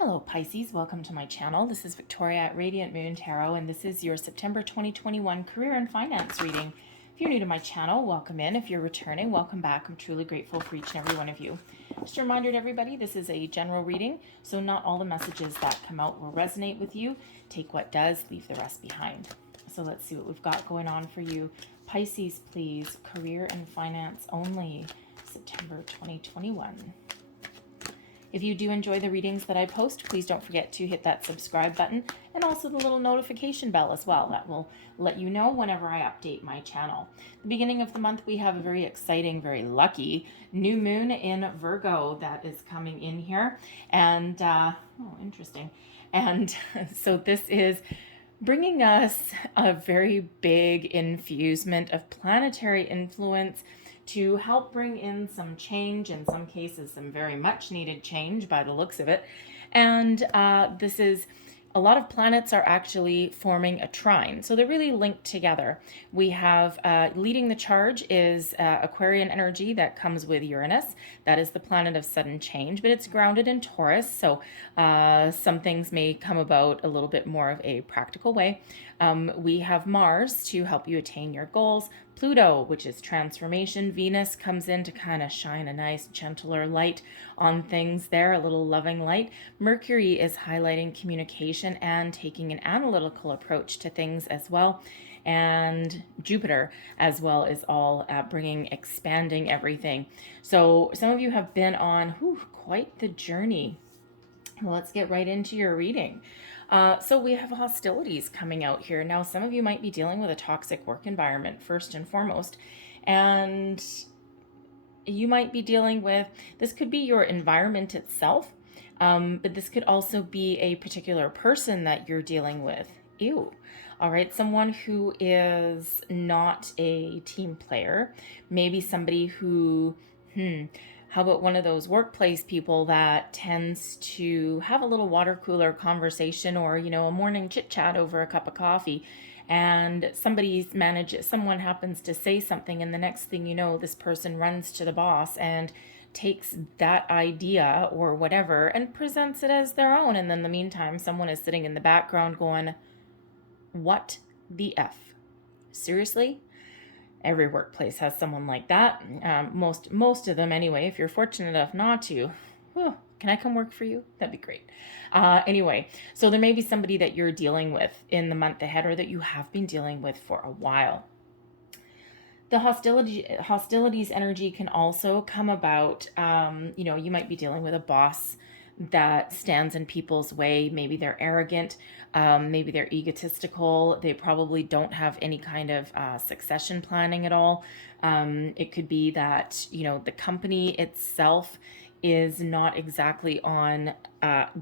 Hello Pisces, welcome to my channel. This is Victoria at Radiant Moon Tarot, and this is your September 2021 career and finance reading. If you're new to my channel, welcome in. If you're returning, welcome back. I'm truly grateful for each and every one of you. Just a reminder to everybody, this is a general reading, so not all the messages that come out will resonate with you. Take what does, leave the rest behind. So let's see what we've got going on for you. Pisces, please, career and finance only, September 2021. If you do enjoy the readings that I post, please don't forget to hit that subscribe button and also the little notification bell as well. That will let you know whenever I update my channel. The beginning of the month, we have a very exciting, very lucky new moon in Virgo that is coming in here. And, oh, interesting. And so this is bringing us a very big infusement of planetary influence to help bring in some change, in some cases some very much needed change by the looks of it. And this is, a lot of planets are actually forming a trine, so they're really linked together. We have leading the charge is Aquarian energy that comes with Uranus. That is the planet of sudden change, but it's grounded in Taurus, so some things may come about a little bit more of a practical way. We have Mars to help you attain your goals. Pluto, which is transformation. Venus comes in to kind of shine a nice, gentler light on things there, a little loving light. Mercury is highlighting communication and taking an analytical approach to things as well. And Jupiter as well is all expanding everything. So some of you have been on quite the journey. Well, let's get right into your reading. So we have hostilities coming out here. Now, some of you might be dealing with a toxic work environment first and foremost, and you might be dealing with, this could be your environment itself, but this could also be a particular person that you're dealing with. Ew. All right, someone who is not a team player, maybe somebody who, how about one of those workplace people that tends to have a little water cooler conversation or, a morning chit chat over a cup of coffee, and someone happens to say something, and the next thing you know, this person runs to the boss and takes that idea or whatever and presents it as their own. And then in the meantime, someone is sitting in the background going, what the F? Seriously? Every workplace has someone like that. Most of them anyway. If you're fortunate enough not to, can I come work for you? That'd be great. Anyway, so there may be somebody that you're dealing with in the month ahead or that you have been dealing with for a while. The hostilities energy can also come about, you might be dealing with a boss that stands in people's way. Maybe they're arrogant, maybe they're egotistical. They probably don't have any kind of succession planning at all. It could be that, the company itself is not exactly on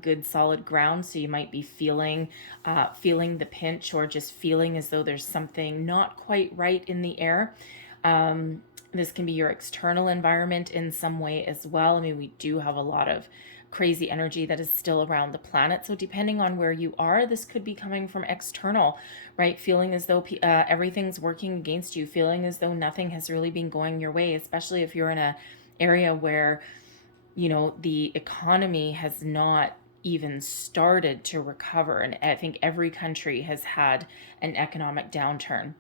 good solid ground, so you might be feeling the pinch or just feeling as though there's something not quite right in the air. This can be your external environment in some way as well. I mean, we do have a lot of crazy energy that is still around the planet. So depending on where you are, this could be coming from external, right? Feeling as though everything's working against you, feeling as though nothing has really been going your way, especially if you're in an area where, the economy has not even started to recover. And I think every country has had an economic downturn.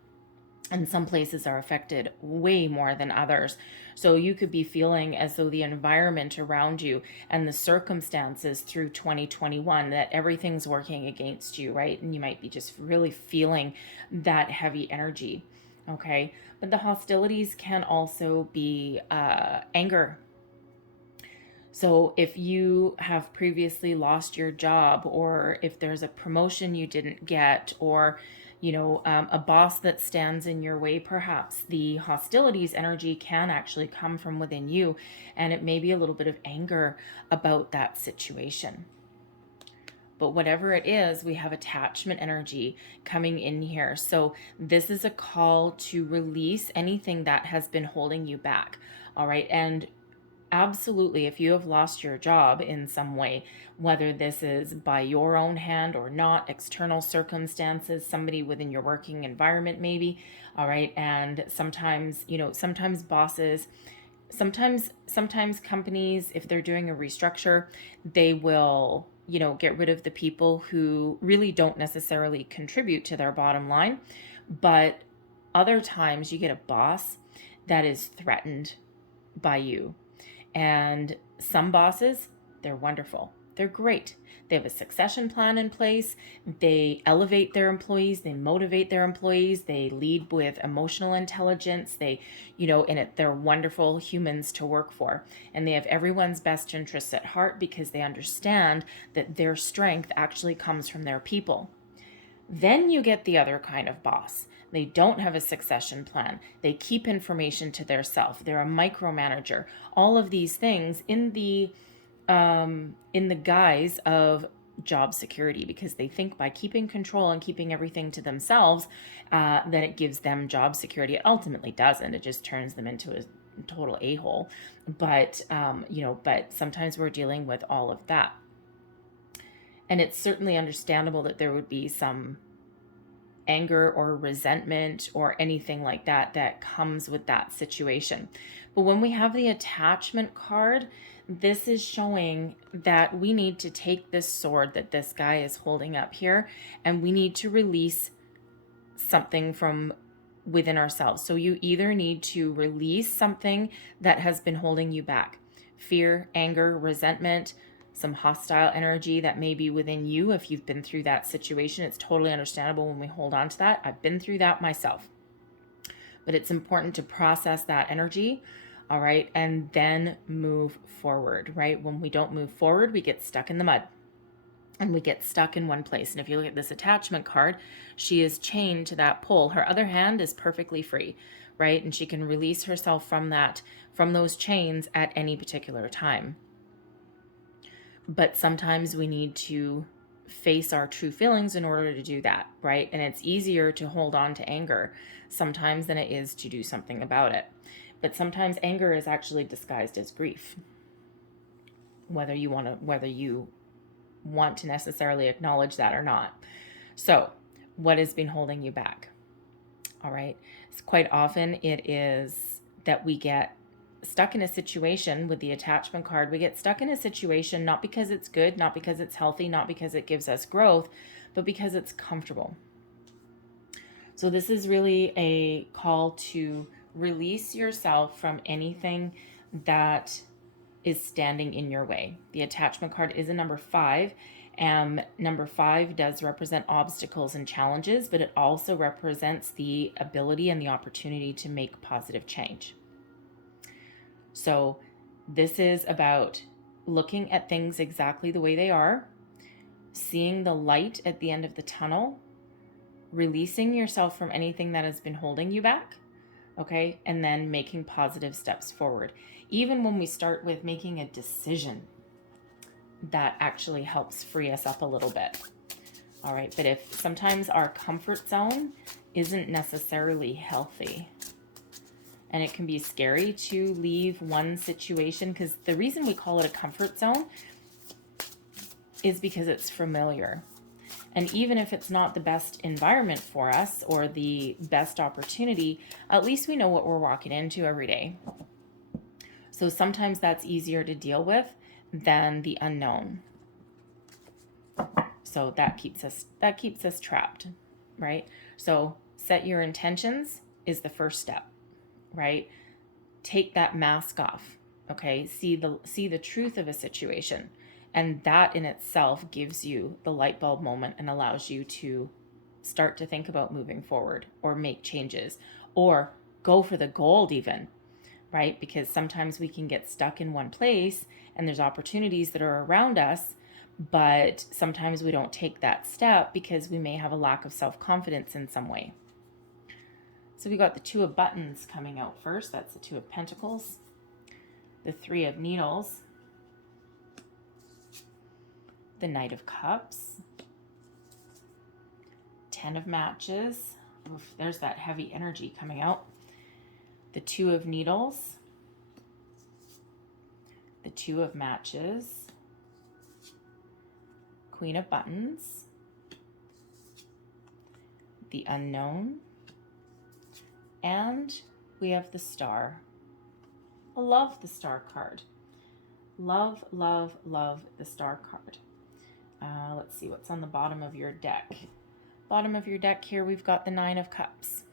And some places are affected way more than others. So you could be feeling as though the environment around you and the circumstances through 2021, that everything's working against you, right? And you might be just really feeling that heavy energy, okay? But the hostilities can also be anger. So if you have previously lost your job, or if there's a promotion you didn't get, or a boss that stands in your way, perhaps the hostilities energy can actually come from within you, and it may be a little bit of anger about that situation. But whatever it is, we have attachment energy coming in here. So this is a call to release anything that has been holding you back. All right. And absolutely, if you have lost your job in some way, whether this is by your own hand or not, external circumstances, somebody within your working environment maybe, all right, and sometimes, sometimes bosses, sometimes companies, if they're doing a restructure, they will get rid of the people who really don't necessarily contribute to their bottom line. But other times you get a boss that is threatened by you. And some bosses, they're wonderful. They're great. They have a succession plan in place. They elevate their employees. They motivate their employees. They lead with emotional intelligence. They're wonderful humans to work for. And they have everyone's best interests at heart because they understand that their strength actually comes from their people. Then you get the other kind of boss. They don't have a succession plan. They keep information to themselves. They're a micromanager. All of these things in the guise of job security, because they think by keeping control and keeping everything to themselves, that it gives them job security. It ultimately doesn't. It just turns them into a total a-hole. But sometimes we're dealing with all of that. And it's certainly understandable that there would be some anger or resentment or anything like that that comes with that situation. But when we have the attachment card, this is showing that we need to take this sword that this guy is holding up here, and we need to release something from within ourselves. So you either need to release something that has been holding you back. Fear, anger, resentment, some hostile energy that may be within you. If you've been through that situation, it's totally understandable when we hold on to that. I've been through that myself. But it's important to process that energy, all right, and then move forward, right? When we don't move forward, we get stuck in the mud and we get stuck in one place. And if you look at this attachment card, she is chained to that pole. Her other hand is perfectly free, right? And she can release herself from those chains at any particular time. But sometimes we need to face our true feelings in order to do that, right? And it's easier to hold on to anger sometimes than it is to do something about it. But sometimes anger is actually disguised as grief, whether you want to necessarily acknowledge that or not. So what has been holding you back? All right. It's quite often it is that we get stuck in a situation with the attachment card. We get stuck in a situation not because it's good, not because it's healthy, not because it gives us growth, but because it's comfortable. So this is really a call to release yourself from anything that is standing in your way. The attachment card is a number 5, and number 5 does represent obstacles and challenges, but it also represents the ability and the opportunity to make positive change. So this is about looking at things exactly the way they are, seeing the light at the end of the tunnel, releasing yourself from anything that has been holding you back, okay? And then making positive steps forward. Even when we start with making a decision, that actually helps free us up a little bit. All right, but if sometimes our comfort zone isn't necessarily healthy, and it can be scary to leave one situation, because the reason we call it a comfort zone is because it's familiar. And even if it's not the best environment for us or the best opportunity, at least we know what we're walking into every day. So sometimes that's easier to deal with than the unknown. So that keeps us trapped, right? So set your intentions is the first step. Right? Take that mask off. Okay? See the truth of a situation. And that in itself gives you the light bulb moment and allows you to start to think about moving forward or make changes or go for the gold even, right? Because sometimes we can get stuck in one place and there's opportunities that are around us, but sometimes we don't take that step because we may have a lack of self-confidence in some way. So we got the 2 of Buttons coming out first. That's the 2 of Pentacles. The 3 of Needles. The Knight of Cups. 10 of Matches. Oof, there's that heavy energy coming out. The 2 of Needles. The 2 of Matches. Queen of Buttons. The Unknown. And we have the Star. I love the Star card. Love, love, love the Star card. Let's see what's on the bottom of your deck. Bottom of your deck here, we've got the Nine of Cups.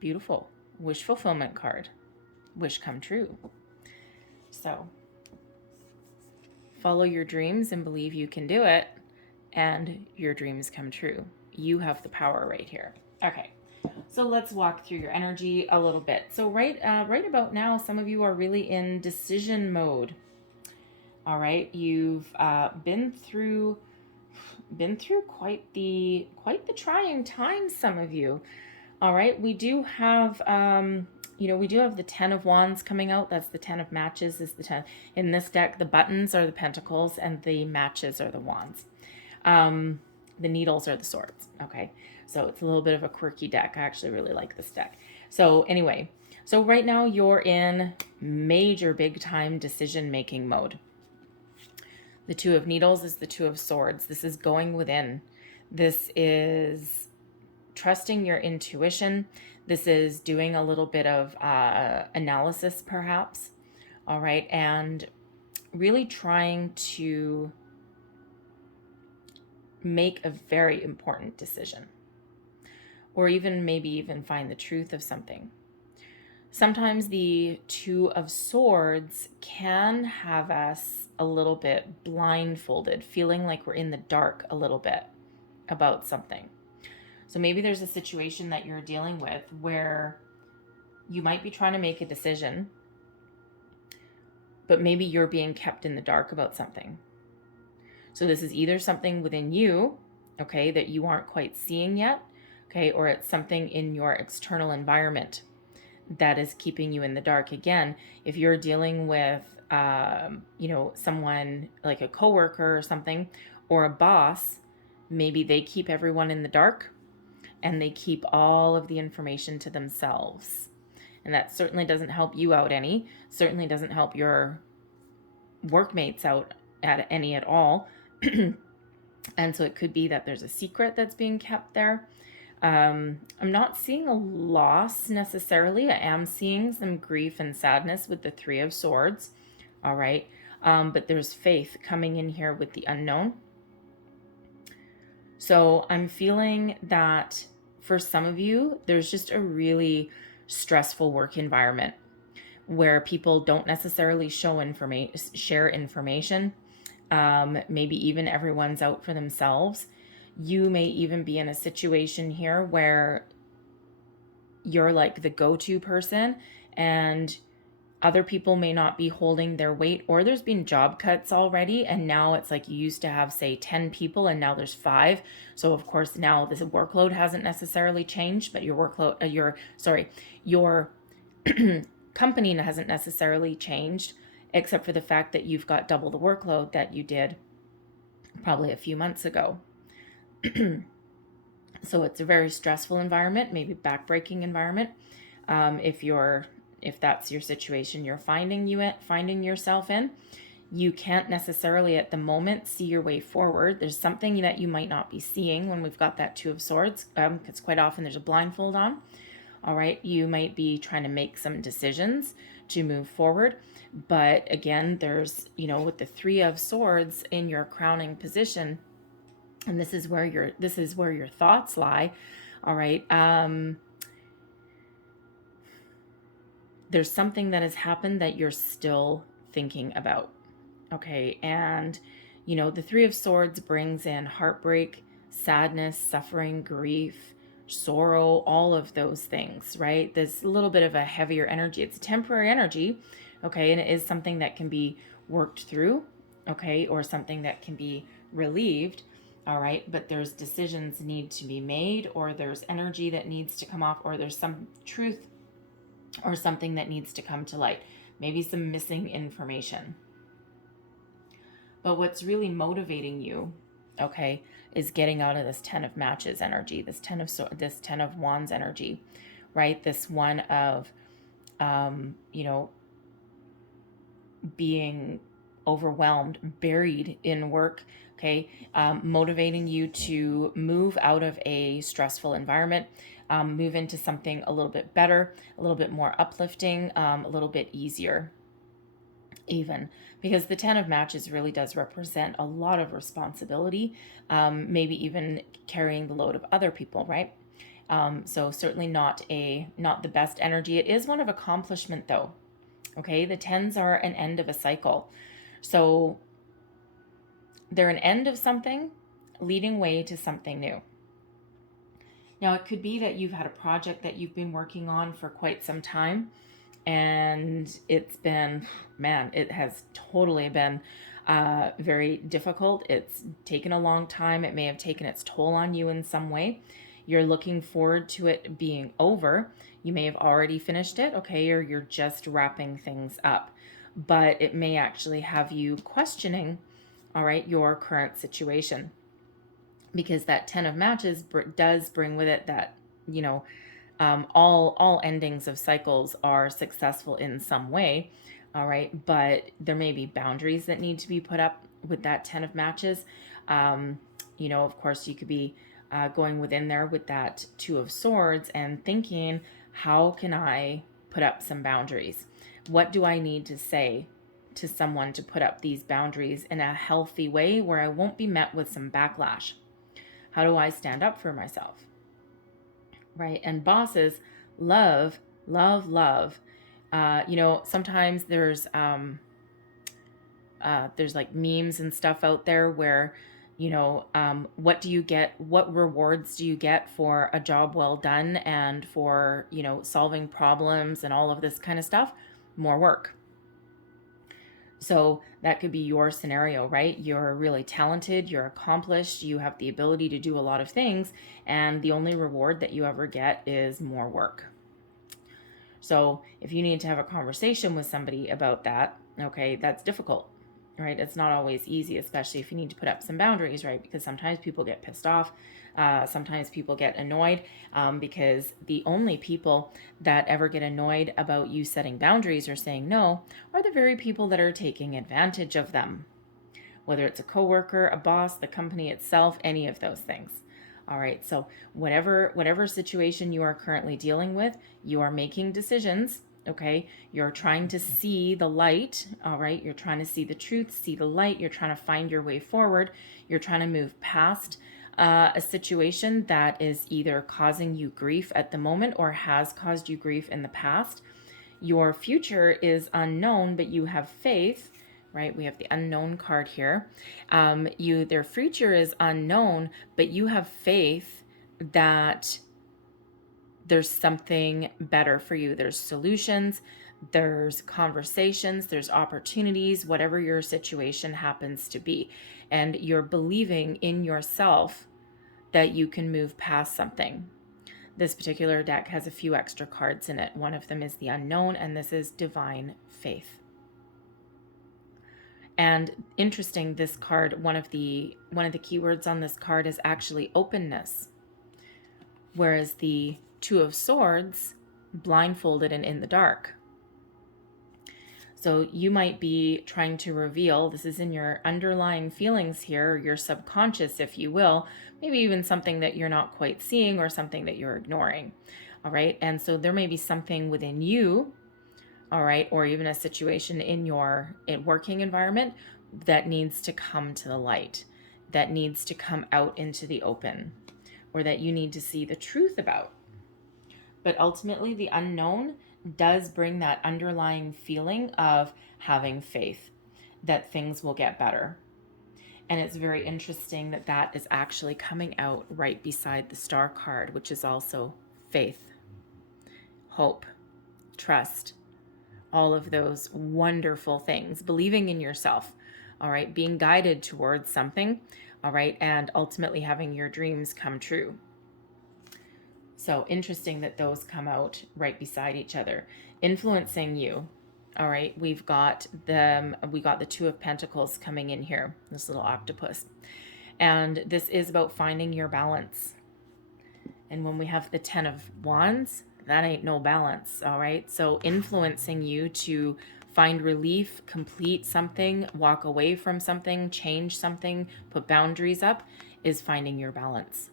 Beautiful. Wish fulfillment card. Wish come true. So follow your dreams and believe you can do it, and your dreams come true. You have the power right here. Okay, so let's walk through your energy a little bit. So right about now, some of you are really in decision mode. All right, you've been through quite the trying times, some of you. All right, we do have we do have the Ten of Wands coming out. That's the Ten of Matches is the 10. In this deck, the buttons are the Pentacles and the matches are the Wands. The needles are the swords. Okay, so it's a little bit of a quirky deck. I actually really like this deck. So anyway, so right now you're in major big time decision making mode. The Two of Needles is the Two of Swords. This is going within. This is trusting your intuition. This is doing a little bit of analysis, perhaps. All right. And really trying to make a very important decision. Or maybe even find the truth of something. Sometimes the Two of Swords can have us a little bit blindfolded, feeling like we're in the dark a little bit about something. So maybe there's a situation that you're dealing with where you might be trying to make a decision, but maybe you're being kept in the dark about something. So this is either something within you, okay, that you aren't quite seeing yet, okay, or it's something in your external environment that is keeping you in the dark. Again, if you're dealing with someone like a coworker or something, or a boss, maybe they keep everyone in the dark and they keep all of the information to themselves. And that certainly doesn't help you out any, certainly doesn't help your workmates out at all. And so it could be that there's a secret that's being kept there. I'm not seeing a loss necessarily. I am seeing some grief and sadness with the Three of Swords. All right. But there's faith coming in here with the unknown. So I'm feeling that for some of you, there's just a really stressful work environment where people don't necessarily share information. Maybe even everyone's out for themselves. You may even be in a situation here where you're like the go-to person and other people may not be holding their weight, or there's been job cuts already. And now it's like you used to have, say, 10 people and now there's 5. So of course now this workload hasn't necessarily changed, but your company hasn't necessarily changed, except for the fact that you've got double the workload that you did probably a few months ago. So it's a very stressful environment, maybe backbreaking environment. If that's your situation you're finding yourself in, you can't necessarily at the moment see your way forward. There's something that you might not be seeing when we've got that Two of Swords, because quite often there's a blindfold on. All right, you might be trying to make some decisions to move forward, but again, there's with the Three of Swords in your crowning position, and this is where your thoughts lie. All right. There's something that has happened that you're still thinking about. Okay. And, the Three of Swords brings in heartbreak, sadness, suffering, grief, sorrow, all of those things, right? There's a little bit of a heavier energy. It's a temporary energy. Okay. And it is something that can be worked through. Okay. Or something that can be relieved. All right. But there's decisions need to be made, or there's energy that needs to come off, or there's some truth or something that needs to come to light, maybe some missing information. But what's really motivating you, okay, is getting out of this Ten of Matches energy, this Ten of Wands energy, right? This one of, being overwhelmed, buried in work, okay, motivating you to move out of a stressful environment, move into something a little bit better, a little bit more uplifting, a little bit easier even. because the Ten of Matches really does represent a lot of responsibility, maybe even carrying the load of other people, right? So certainly not the best energy. It is one of accomplishment though. Okay, the tens are an end of a cycle. So they're an end of something, leading way to something new. Now, it could be that you've had a project that you've been working on for quite some time, and it's been, man, it has totally been very difficult. It's taken a long time. It may have taken its toll on you in some way. You're looking forward to it being over. You may have already finished it, okay, or you're just wrapping things up. But it may actually have you questioning, all right, your current situation. Because that Ten of Matches does bring with it that, you know, all endings of cycles are successful in some way, all right, but there may be boundaries that need to be put up with that Ten of Matches. You know, of course, you could be going within there with that Two of Swords and thinking, how can I put up some boundaries? What do I need to say to someone to put up these boundaries in a healthy way where I won't be met with some backlash? How do I stand up for myself? Right? And bosses love, love, love. You know, sometimes there's like memes and stuff out there where, you know, what do you get? What rewards do you get for a job well done and for, you know, solving problems and all of this kind of stuff? More work. So that could be your scenario, right? You're really talented, you're accomplished, you have the ability to do a lot of things, and the only reward that you ever get is more work. So if you need to have a conversation with somebody about that, okay, that's difficult, right? It's not always easy, especially if you need to put up some boundaries, right? Because sometimes people get pissed off. Sometimes people get annoyed because the only people that ever get annoyed about you setting boundaries or saying no are the very people that are taking advantage of them. Whether it's a coworker, a boss, the company itself, any of those things. All right, so whatever situation you are currently dealing with, you are making decisions, okay? You're trying to see the light, all right? You're trying to see the truth, see the light. You're trying to find your way forward. You're trying to move past a situation that is either causing you grief at the moment or has caused you grief in the past. Your future is unknown, but you have faith, right? We have the unknown card here. Their future is unknown, but you have faith that there's something better for you. There's solutions, there's conversations, there's opportunities, whatever your situation happens to be. And you're believing in yourself that you can move past something. This particular deck has a few extra cards in it. One of them is the unknown, and this is divine faith. And interesting, this card, one of the keywords on this card is actually openness. Whereas the Two of Swords, blindfolded and in the dark. So you might be trying to reveal, this is in your underlying feelings here, your subconscious, if you will, maybe even something that you're not quite seeing or something that you're ignoring. All right. And so there may be something within you, all right, or even a situation in your working environment that needs to come to the light, that needs to come out into the open, or that you need to see the truth about. But ultimately, the unknown does bring that underlying feeling of having faith that things will get better. And it's very interesting that that is actually coming out right beside the Star card, which is also faith, hope, trust, all of those wonderful things, believing in yourself, all right, being guided towards something, all right, and ultimately having your dreams come true. So interesting that those come out right beside each other, influencing you. All right, we got the Two of Pentacles coming in here, this little octopus. And this is about finding your balance. And when we have the Ten of Wands, that ain't no balance, all right? So influencing you to find relief, complete something, walk away from something, change something, put boundaries up, is finding your balance.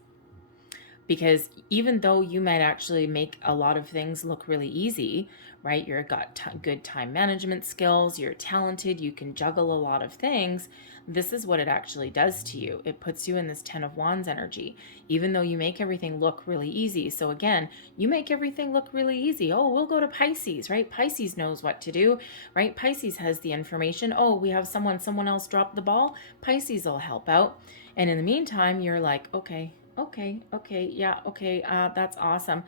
Because even though you might actually make a lot of things look really easy, right? You've got good time management skills, you're talented, you can juggle a lot of things. This is what it actually does to you. It puts you in this 10 of Wands energy, even though you make everything look really easy. So again, you make everything look really easy. Oh, we'll go to Pisces, right? Pisces knows what to do, right? Pisces has the information. Oh, we have someone else dropped the ball. Pisces will help out. And in the meantime, you're like, okay, yeah, okay, that's awesome.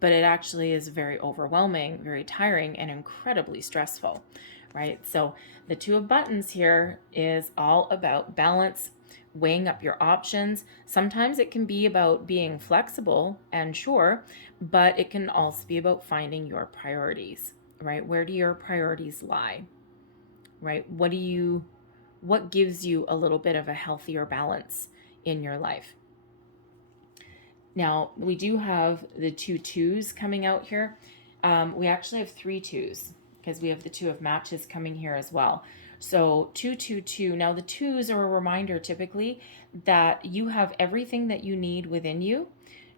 But it actually is very overwhelming, very tiring, and incredibly stressful, right? So the Two of Buttons here is all about balance, weighing up your options. Sometimes it can be about being flexible and sure, but it can also be about finding your priorities, right? Where do your priorities lie, right? What gives you a little bit of a healthier balance in your life? Now, we do have the 2 twos coming out here. We actually have 3 twos because we have the 2 of matches coming here as well. So 2, 2, 2. Now, the twos are a reminder typically that you have everything that you need within you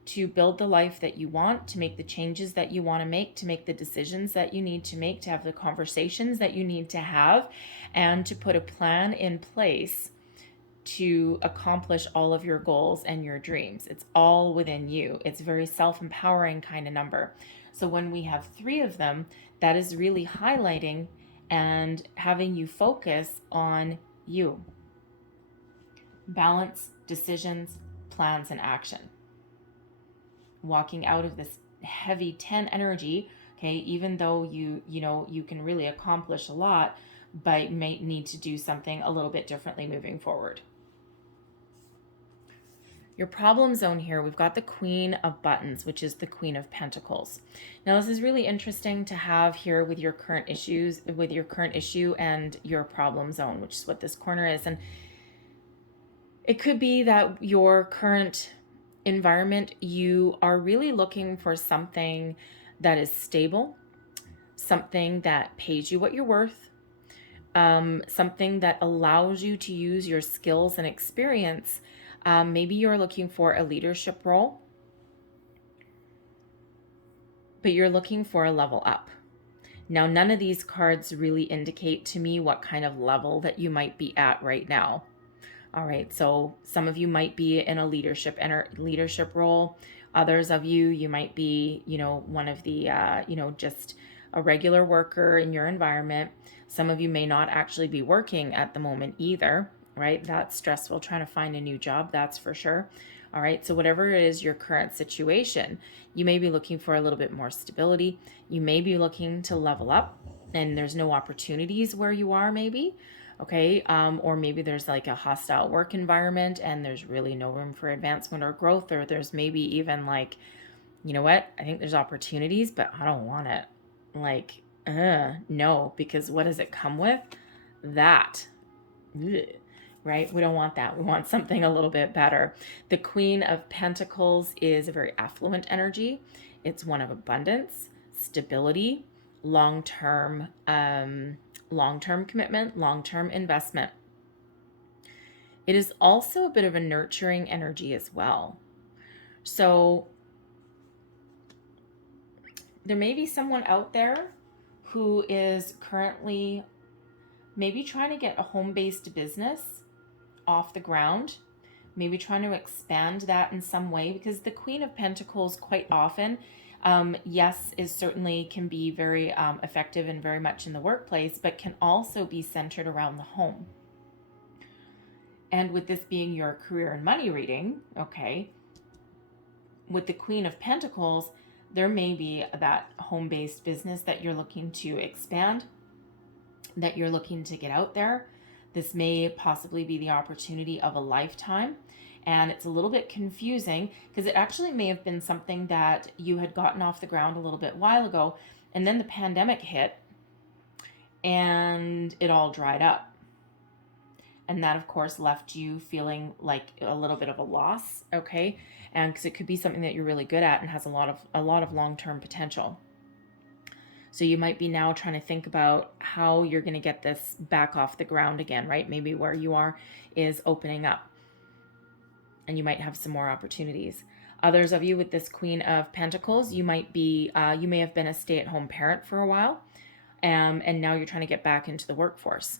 to build the life that you want, to make the changes that you want to make the decisions that you need to make, to have the conversations that you need to have, and to put a plan in place to accomplish all of your goals and your dreams. It's all within you. It's a very self-empowering kind of number. So when we have 3 of them, that is really highlighting and having you focus on you. Balance, decisions, plans, and action. Walking out of this heavy 10 energy, okay, even though you can really accomplish a lot, but you may need to do something a little bit differently moving forward. Your problem zone here, we've got the Queen of Buttons, which is the Queen of Pentacles. Now, this is really interesting to have here with your current issue and your problem zone, which is what this corner is. And it could be that your current environment, you are really looking for something that is stable, something that pays you what you're worth, something that allows you to use your skills and experience. Maybe you're looking for a leadership role, but you're looking for a level up. Now, none of these cards really indicate to me what kind of level that you might be at right now. All right, so some of you might be in a leadership role. Others of you might be, one of the, just a regular worker in your environment. Some of you may not actually be working at the moment either, right? That's stressful trying to find a new job, that's for sure. All right, so whatever it is your current situation, you may be looking for a little bit more stability. You may be looking to level up and there's no opportunities where you are maybe. Okay, or maybe there's like a hostile work environment and there's really no room for advancement or growth, or there's maybe even like, you know what, I think there's opportunities, but I don't want it. Like, no, because what does it come with? That. Ugh. Right? We don't want that. We want something a little bit better. The Queen of Pentacles is a very affluent energy. It's one of abundance, stability, long-term commitment, long-term investment. It is also a bit of a nurturing energy as well. So there may be someone out there who is currently maybe trying to get a home-based business off the ground, maybe trying to expand that in some way, because the Queen of Pentacles quite often, yes, is certainly can be very effective and very much in the workplace, but can also be centered around the home. And with this being your career and money reading, okay, with the Queen of Pentacles, there may be that home-based business that you're looking to expand, that you're looking to get out there. This may possibly be the opportunity of a lifetime. And it's a little bit confusing because it actually may have been something that you had gotten off the ground a little bit while ago. And then the pandemic hit and it all dried up. And that, of course, left you feeling like a little bit of a loss, okay? And because it could be something that you're really good at and has a lot of long-term potential. So you might be now trying to think about how you're going to get this back off the ground again, right? Maybe where you are is opening up. and you might have some more opportunities. Others of you with this Queen of Pentacles, you may have been a stay-at-home parent for a while, and now you're trying to get back into the workforce.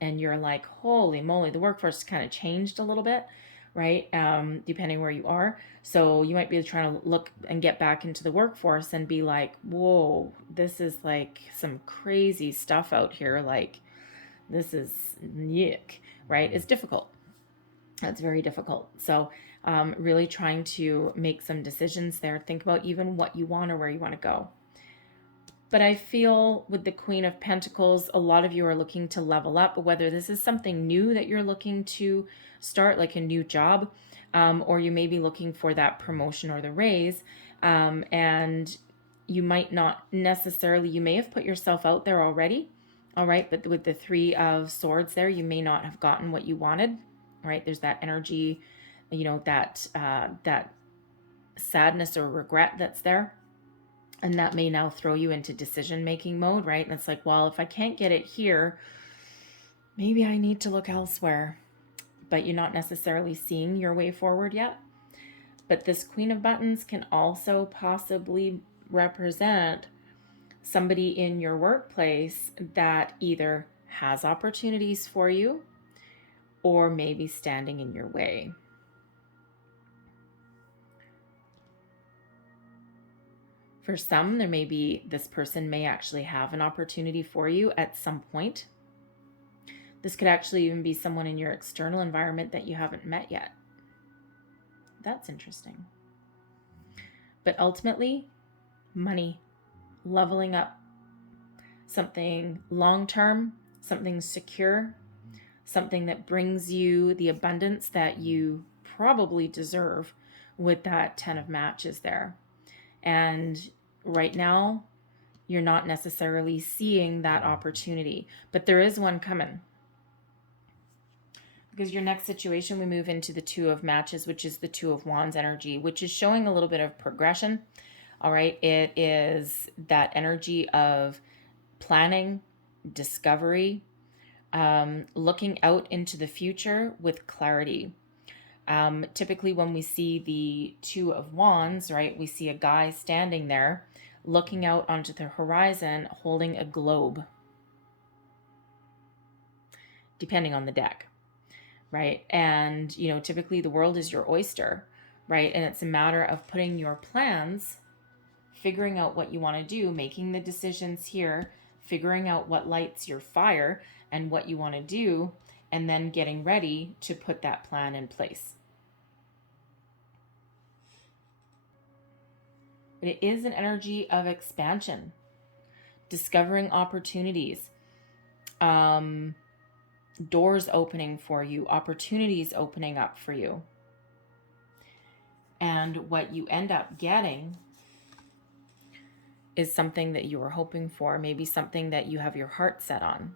And you're like, holy moly, the workforce kind of changed a little bit, right? Depending where you are. So you might be trying to look and get back into the workforce and be like, whoa, this is like some crazy stuff out here. Like, this is yuck, right? It's difficult. That's very difficult. So really trying to make some decisions there. Think about even what you want or where you want to go. But I feel with the Queen of Pentacles, a lot of you are looking to level up, whether this is something new that you're looking to start, like a new job, or you may be looking for that promotion or the raise. And you might not necessarily, you may have put yourself out there already. All right. But with the Three of Swords there, you may not have gotten what you wanted. Right. There's that energy, that sadness or regret that's there. And that may now throw you into decision-making mode, right? And it's like, well, if I can't get it here, maybe I need to look elsewhere. But you're not necessarily seeing your way forward yet. But this Queen of Buttons can also possibly represent somebody in your workplace that either has opportunities for you or maybe standing in your way. For some, this person may actually have an opportunity for you at some point. This could actually even be someone in your external environment that you haven't met yet. That's interesting. But ultimately, money, leveling up, something long-term, something secure, something that brings you the abundance that you probably deserve with that 10 of matches there. And right now, you're not necessarily seeing that opportunity, but there is one coming. Because your next situation, we move into the Two of Matches, which is the Two of Wands energy, which is showing a little bit of progression. All right. It is that energy of planning, discovery, looking out into the future with clarity. Typically when we see the Two of Wands, right, we see a guy standing there looking out onto the horizon holding a globe, depending on the deck, right? And, typically the world is your oyster, right? And it's a matter of putting your plans, figuring out what you want to do, making the decisions here, figuring out what lights your fire and what you want to do, and then getting ready to put that plan in place. But it is an energy of expansion, discovering opportunities, doors opening for you, opportunities opening up for you. And what you end up getting is something that you were hoping for, maybe something that you have your heart set on.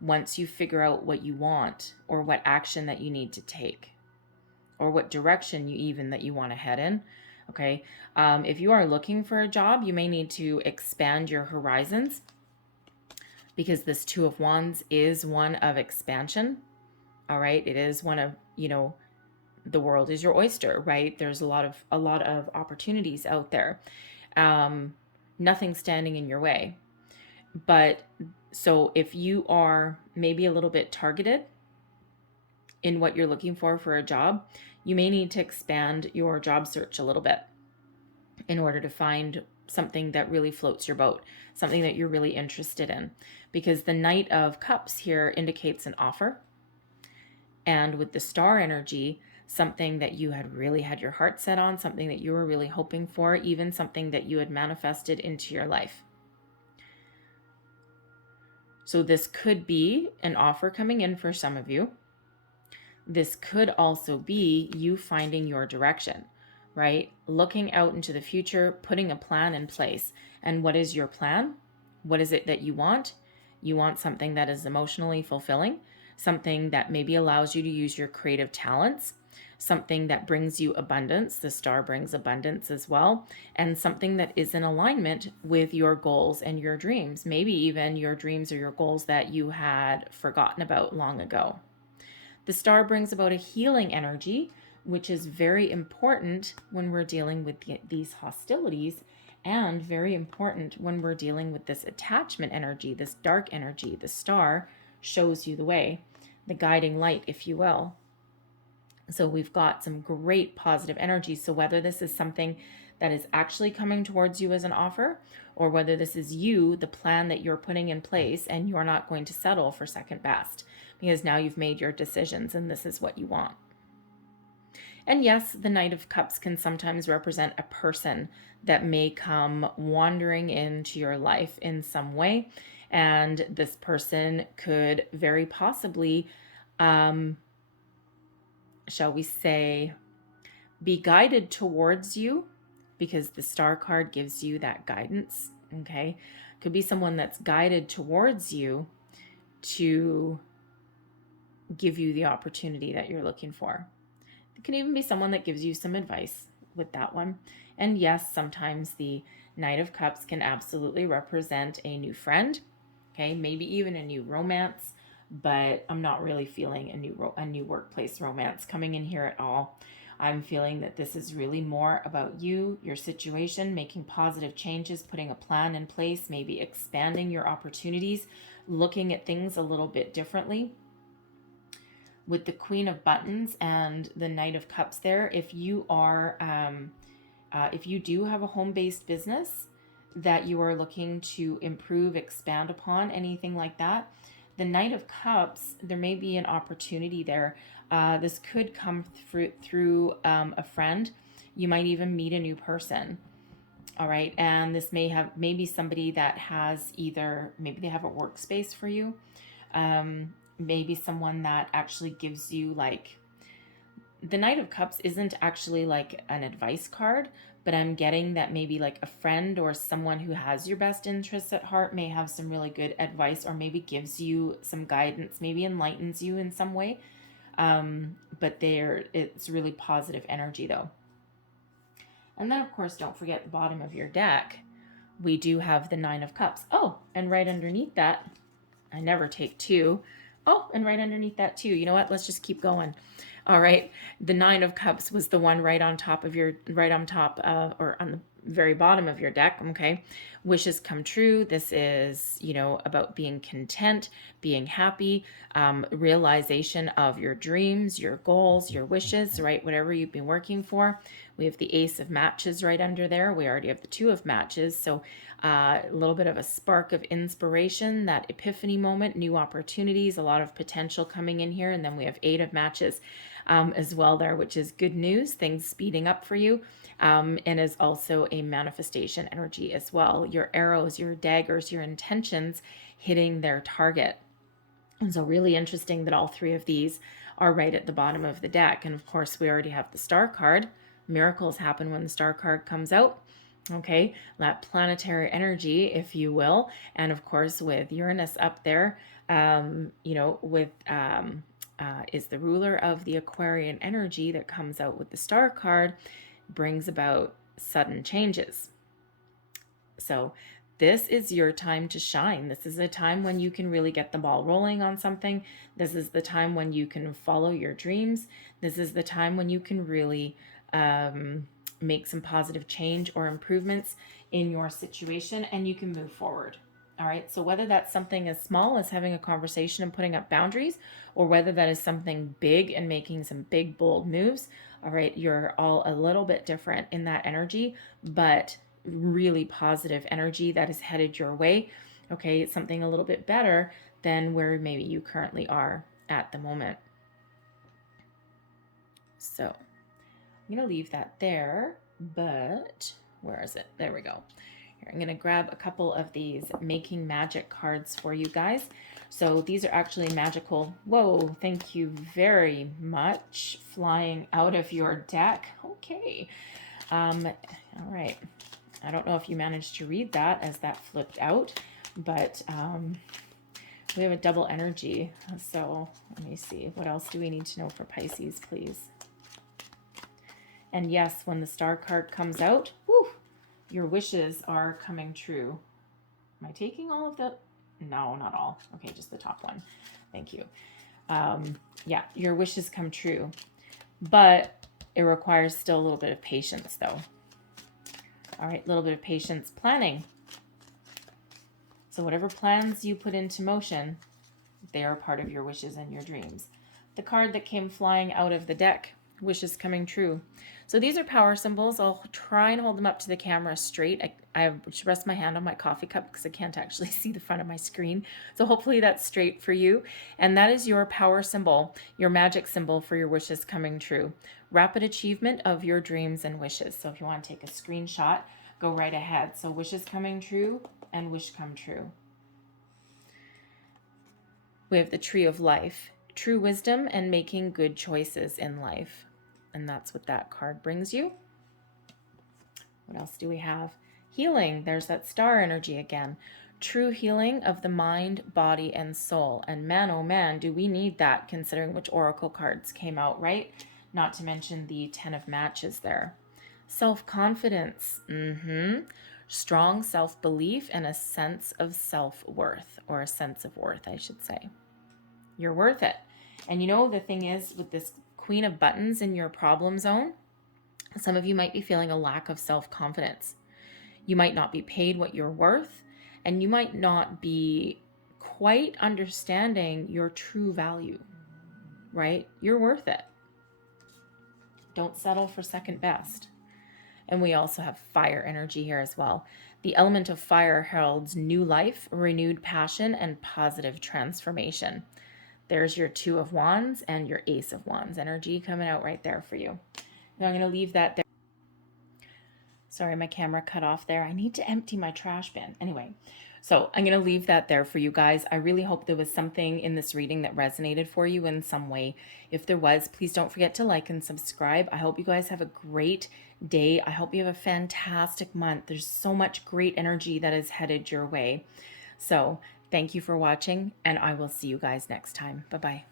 Once you figure out what you want or what action that you need to take or what direction that you want to head in. Okay. If you are looking for a job, you may need to expand your horizons because this Two of Wands is one of expansion. All right. It is one of, the world is your oyster, right? There's a lot of opportunities out there. Nothing standing in your way. But so if you are maybe a little bit targeted in what you're looking for a job, you may need to expand your job search a little bit in order to find something that really floats your boat, something that you're really interested in. Because the Knight of Cups here indicates an offer. And with the Star energy, something that you had really had your heart set on, something that you were really hoping for, even something that you had manifested into your life. So this could be an offer coming in for some of you. This could also be you finding your direction, right? Looking out into the future, putting a plan in place. And what is your plan? What is it that you want? You want something that is emotionally fulfilling, something that maybe allows you to use your creative talents, something that brings you abundance. The Star brings abundance as well, and something that is in alignment with your goals and your dreams, maybe even your dreams or your goals that you had forgotten about long ago. The Star brings about a healing energy, which is very important when we're dealing with these hostilities, and very important when we're dealing with this attachment energy, this dark energy. The star shows you the way, the guiding light, if you will. So we've got some great positive energy. So whether this is something that is actually coming towards you as an offer, or whether this is you, the plan that you're putting in place, and you're not going to settle for second best, because now you've made your decisions and this is what you want. And yes, the Knight of Cups can sometimes represent a person that may come wandering into your life in some way. And this person could very possibly, shall we say, be guided towards you, because the Star card gives you that guidance, okay? Could be someone that's guided towards you to give you the opportunity that you're looking for. It can even be someone that gives you some advice with that one. And yes, sometimes the Knight of Cups can absolutely represent a new friend, okay? Maybe even a new romance, but I'm not really feeling a new workplace romance coming in here at all. I'm feeling that this is really more about you, your situation, making positive changes, putting a plan in place, maybe expanding your opportunities, looking at things a little bit differently. With the Queen of Buttons and the Knight of Cups there, if you are, if you do have a home-based business that you are looking to improve, expand upon, anything like that, the Knight of Cups, there may be an opportunity there. This could come through a friend. You might even meet a new person. All right. And this may be somebody that has either, maybe they have a workspace for you. Maybe someone that actually gives you, like, the Knight of Cups isn't actually like an advice card, but I'm getting that maybe like a friend or someone who has your best interests at heart may have some really good advice, or maybe gives you some guidance, maybe enlightens you in some way. But it's really positive energy though. And then of course, don't forget the bottom of your deck. We do have the Nine of Cups. Oh, and right underneath that, I never take two. Oh, and right underneath that too. You know what? Let's just keep going. All right. The Nine of Cups was the one right on top, or on the very bottom of your deck. Okay. Wishes come true. This is, about being content, being happy, realization of your dreams, your goals, your wishes, right? Whatever you've been working for. We have the Ace of Matches right under there. We already have the Two of Matches. So a little bit of a spark of inspiration, that epiphany moment, new opportunities, a lot of potential coming in here. And then we have Eight of Matches as well there, which is good news, things speeding up for you, and is also a manifestation energy as well. Your arrows, your daggers, your intentions hitting their target. And so really interesting that all three of these are right at the bottom of the deck. And of course, we already have the Star card. Miracles happen when the Star card comes out. Okay, that planetary energy, if you will. And of course, with Uranus up there, is the ruler of the Aquarian energy that comes out with the Star card, brings about sudden changes. So this is your time to shine. This is a time when you can really get the ball rolling on something. This is the time when you can follow your dreams. This is the time when you can really make some positive change or improvements in your situation, and you can move forward. All right. So whether that's something as small as having a conversation and putting up boundaries, or whether that is something big and making some big, bold moves, all right, you're all a little bit different in that energy, but really positive energy that is headed your way. Okay. It's something a little bit better than where maybe you currently are at the moment. So I'm going to leave that there, but where is it? There we go. Here, I'm going to grab a couple of these Making Magic cards for you guys. So these are actually magical. Whoa, thank you very much. Flying out of your deck. Okay. All right. I don't know if you managed to read that as that flipped out, but we have a double energy. So let me see. What else do we need to know for Pisces, please? And yes, when the Star card comes out, whew, your wishes are coming true. Am I taking all of the? No, not all. Okay, just the top one. Thank you. Yeah, your wishes come true. But It requires still a little bit of patience, though. All right, a little bit of patience planning. So whatever plans you put into motion, they are part of your wishes and your dreams. The card that came flying out of the deck, wishes coming true. So these are power symbols. I'll try and hold them up to the camera straight. I should rest my hand on my coffee cup because I can't actually see the front of my screen. So hopefully that's straight for you. And that is your power symbol, your magic symbol for your wishes coming true. Rapid achievement of your dreams and wishes. So if you want to take a screenshot, go right ahead. So wishes coming true and wish come true. We have the tree of life, true wisdom and making good choices in life. And that's what that card brings you. What else do we have? Healing. There's that star energy again. True healing of the mind, body, and soul. And man, oh man, do we need that considering which oracle cards came out, right? Not to mention the 10 of matches there. Self-confidence. Strong self-belief and a sense of self-worth, or a sense of worth, I should say. You're worth it. And you know, the thing is, with this Queen of Buttons in your problem zone, some of you might be feeling a lack of self-confidence. You might not be paid what you're worth, and you might not be quite understanding your true value, right? You're worth it. Don't settle for second best. And we also have fire energy here as well. The element of fire heralds new life, renewed passion, and positive transformation. There's your 2 of Wands and your Ace of Wands energy coming out right there for you. Now I'm going to leave that there. Sorry, my camera cut off there. I need to empty my trash bin. Anyway, so I'm going to leave that there for you guys. I really hope there was something in this reading that resonated for you in some way. If there was, please don't forget to like and subscribe. I hope you guys have a great day. I hope you have a fantastic month. There's so much great energy that is headed your way. So thank you for watching, and I will see you guys next time. Bye-bye.